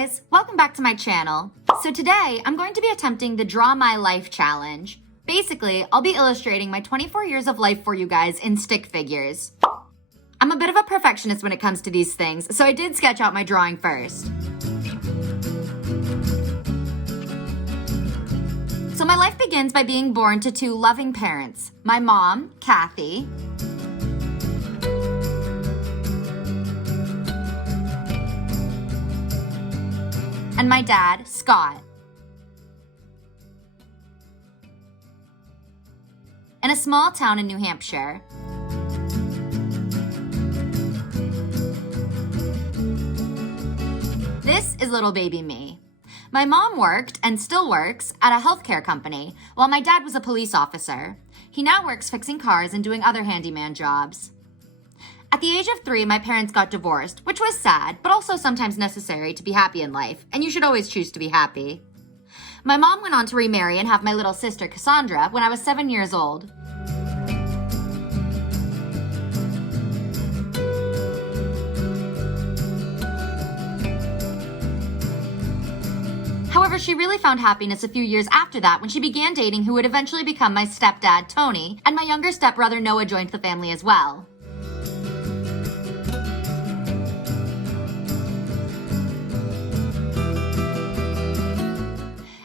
guys, welcome back to my channel. So today, I'm going to be attempting the Draw My Life challenge. Basically, I'll be illustrating my 24 years of life for you guys in stick figures. I'm a bit of a perfectionist when it comes to these things, so I did sketch out my drawing first. So my life begins by being born to two loving parents, my mom, Kathy, and my dad, Scott. In a small town in New Hampshire. This is little baby me. My mom worked, and still works, at a healthcare company, while my dad was a police officer. He now works fixing cars and doing other handyman jobs. At the age of 3, my parents got divorced, which was sad, but also sometimes necessary to be happy in life, and you should always choose to be happy. My mom went on to remarry and have my little sister, Cassandra, when I was 7 years old. However, she really found happiness a few years after that when she began dating who would eventually become my stepdad, Tony, and my younger stepbrother, Noah, joined the family as well.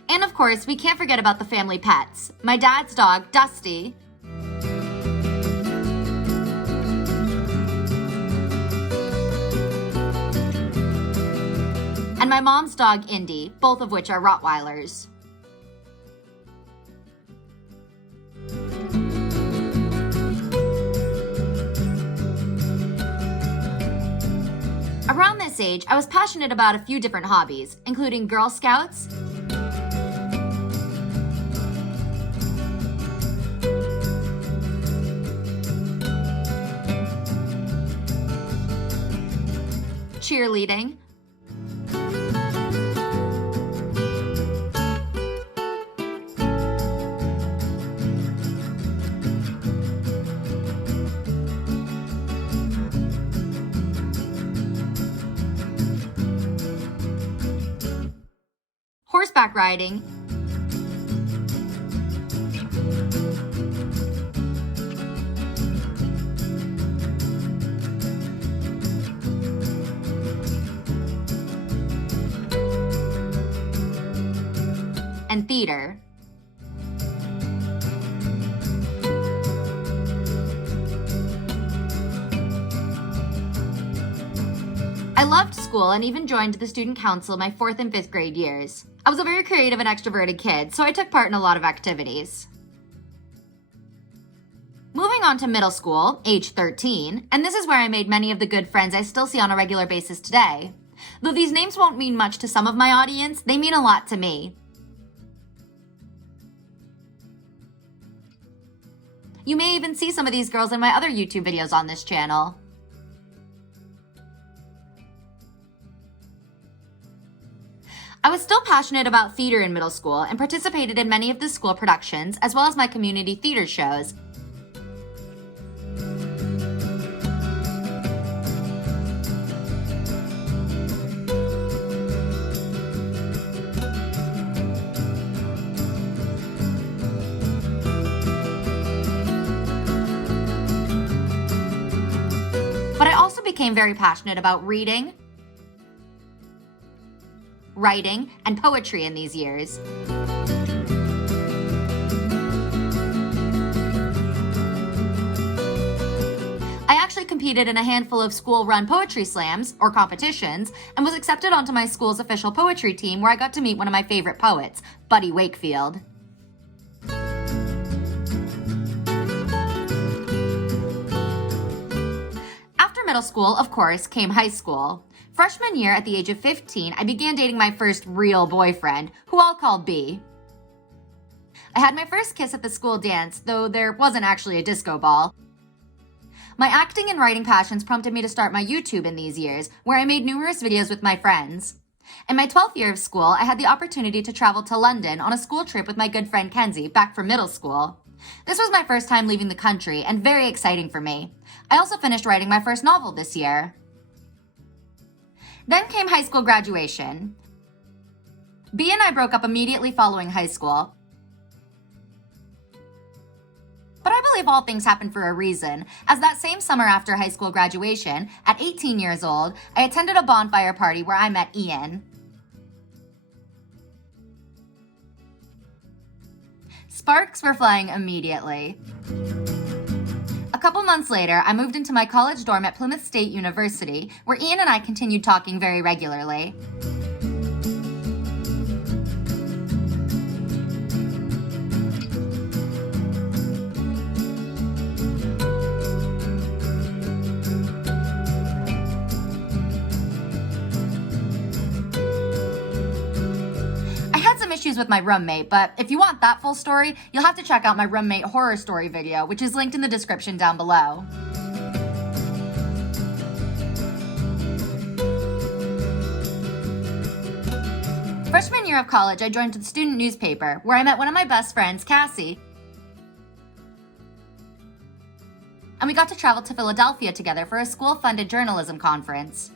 And of course, we can't forget about the family pets. My dad's dog, Dusty, and my mom's dog, Indy, both of which are Rottweilers. Around this age, I was passionate about a few different hobbies, including Girl Scouts, cheerleading, horseback riding, and theater. I loved school and even joined the student council my 4th and 5th grade years. I was a very creative and extroverted kid, so I took part in a lot of activities. Moving on to middle school, age 13, and this is where I made many of the good friends I still see on a regular basis today. Though these names won't mean much to some of my audience, they mean a lot to me. You may even see some of these girls in my other YouTube videos on this channel. I was still passionate about theater in middle school and participated in many of the school productions as well as my community theater shows. But I also became very passionate about reading, writing, and poetry in these years. I actually competed in a handful of school-run poetry slams, or competitions, and was accepted onto my school's official poetry team where I got to meet one of my favorite poets, Buddy Wakefield. After middle school, of course, came high school. Freshman year, at the age of 15, I began dating my first real boyfriend, who I'll call B. I had my first kiss at the school dance, though there wasn't actually a disco ball. My acting and writing passions prompted me to start my YouTube in these years, where I made numerous videos with my friends. In my 12th year of school, I had the opportunity to travel to London on a school trip with my good friend Kenzie, back from middle school. This was my first time leaving the country and very exciting for me. I also finished writing my first novel this year. Then came high school graduation. B and I broke up immediately following high school. But I believe all things happen for a reason, as that same summer after high school graduation, at 18 years old, I attended a bonfire party where I met Ian. Sparks were flying immediately. A couple months later, I moved into my college dorm at Plymouth State University, where Ian and I continued talking very regularly. Issues with my roommate, but if you want that full story, you'll have to check out my roommate horror story video, which is linked in the description down below. Freshman year of college, I joined the student newspaper, where I met one of my best friends, Cassie, and we got to travel to Philadelphia together for a school-funded journalism conference.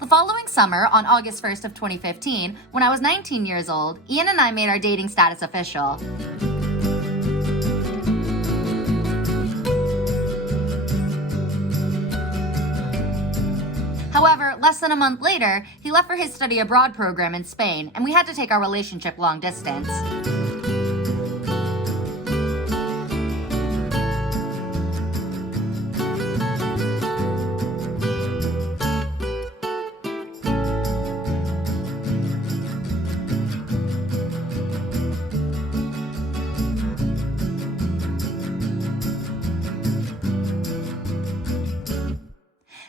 The following summer, on August 1st of 2015, when I was 19 years old, Ian and I made our dating status official. However, less than a month later, he left for his study abroad program in Spain, and we had to take our relationship long distance.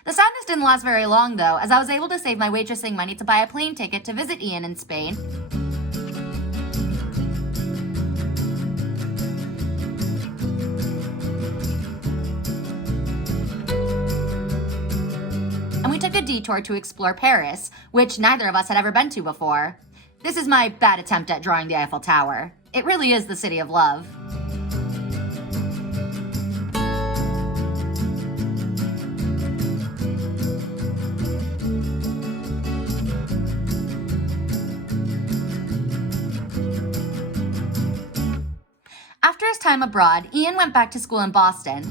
The sadness didn't last very long, though, as I was able to save my waitressing money to buy a plane ticket to visit Ian in Spain. And we took a detour to explore Paris, which neither of us had ever been to before. This is my bad attempt at drawing the Eiffel Tower. It really is the city of love. After his time abroad, Ian went back to school in Boston.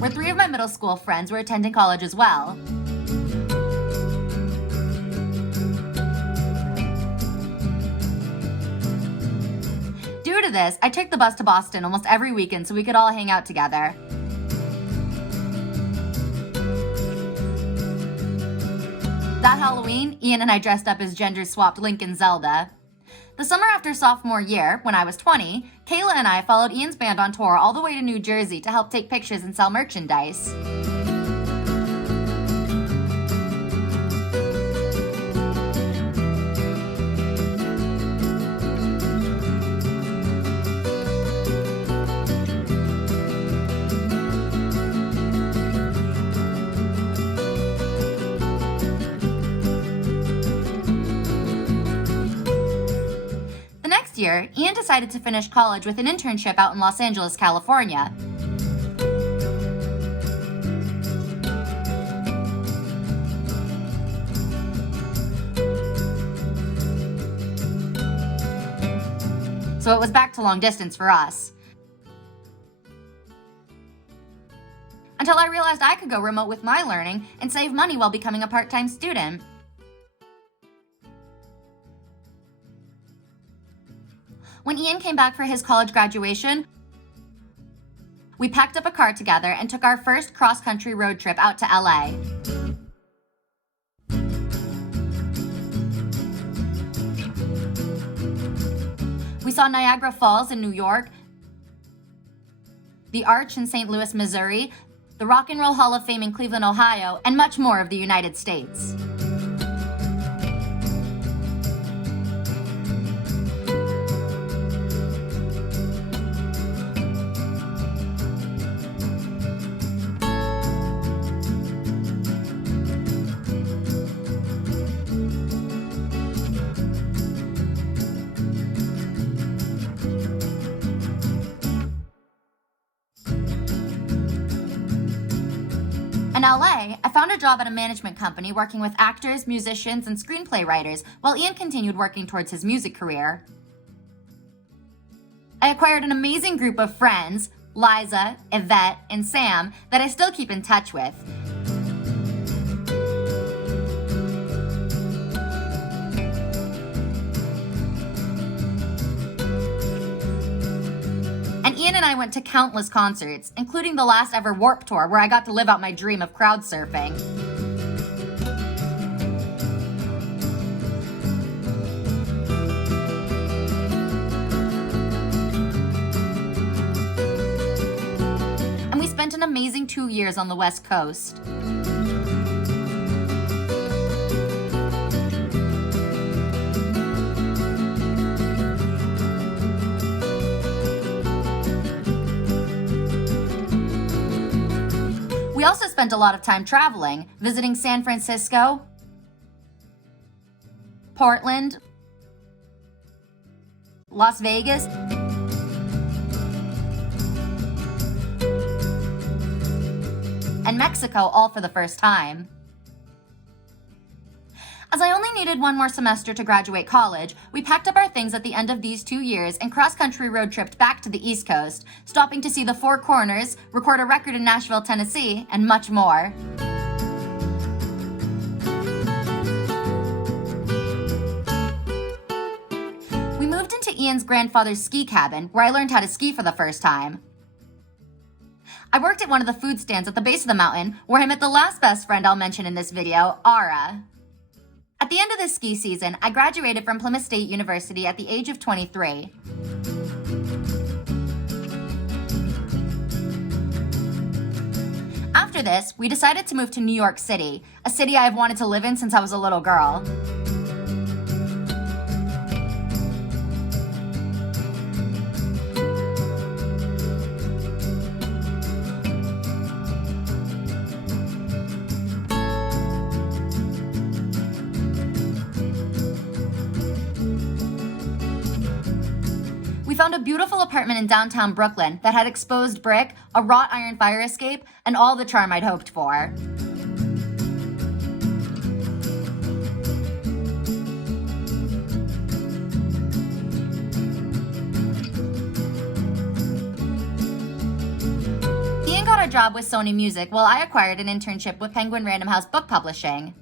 Where 3 of my middle school friends were attending college as well. Due to this, I took the bus to Boston almost every weekend so we could all hang out together. That Halloween, Ian and I dressed up as gender-swapped Link and Zelda. The summer after sophomore year, when I was 20, Kayla and I followed Ian's band on tour all the way to New Jersey to help take pictures and sell merchandise. Year, Ian decided to finish college with an internship out in Los Angeles, California. So it was back to long distance for us. Until I realized I could go remote with my learning and save money while becoming a part-time student. When Ian came back for his college graduation, we packed up a car together and took our first cross-country road trip out to LA. We saw Niagara Falls in New York, the Arch in St. Louis, Missouri, the Rock and Roll Hall of Fame in Cleveland, Ohio, and much more of the United States. LA, I found a job at a management company working with actors, musicians, and screenplay writers, while Ian continued working towards his music career. I acquired an amazing group of friends, Liza, Yvette, and Sam, that I still keep in touch with. And Ian and I went to countless concerts, including the last ever Warped Tour, where I got to live out my dream of crowd surfing. And we spent an amazing 2 years on the West Coast. We also spent a lot of time traveling, visiting San Francisco, Portland, Las Vegas, and Mexico, all for the first time. As I only needed one more semester to graduate college, we packed up our things at the end of these 2 years and cross-country road tripped back to the East Coast, stopping to see the Four Corners, record a record in Nashville, Tennessee, and much more. We moved into Ian's grandfather's ski cabin, where I learned how to ski for the first time. I worked at one of the food stands at the base of the mountain, where I met the last best friend I'll mention in this video, Ara. At the end of this ski season, I graduated from Plymouth State University at the age of 23. After this, we decided to move to New York City, a city I've wanted to live in since I was a little girl. We found a beautiful apartment in downtown Brooklyn that had exposed brick, a wrought iron fire escape, and all the charm I'd hoped for. Ian got a job with Sony Music while I acquired an internship with Penguin Random House Book Publishing.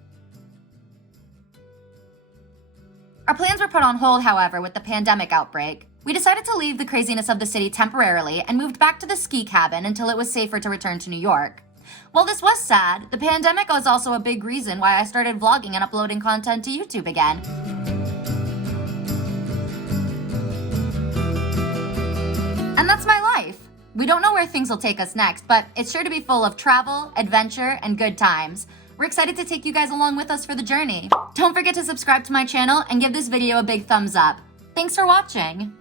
Our plans were put on hold, however, with the pandemic outbreak. We decided to leave the craziness of the city temporarily and moved back to the ski cabin until it was safer to return to New York. While this was sad, the pandemic was also a big reason why I started vlogging and uploading content to YouTube again. And that's my life. We don't know where things will take us next, but it's sure to be full of travel, adventure, and good times. We're excited to take you guys along with us for the journey. Don't forget to subscribe to my channel and give this video a big thumbs up. Thanks for watching.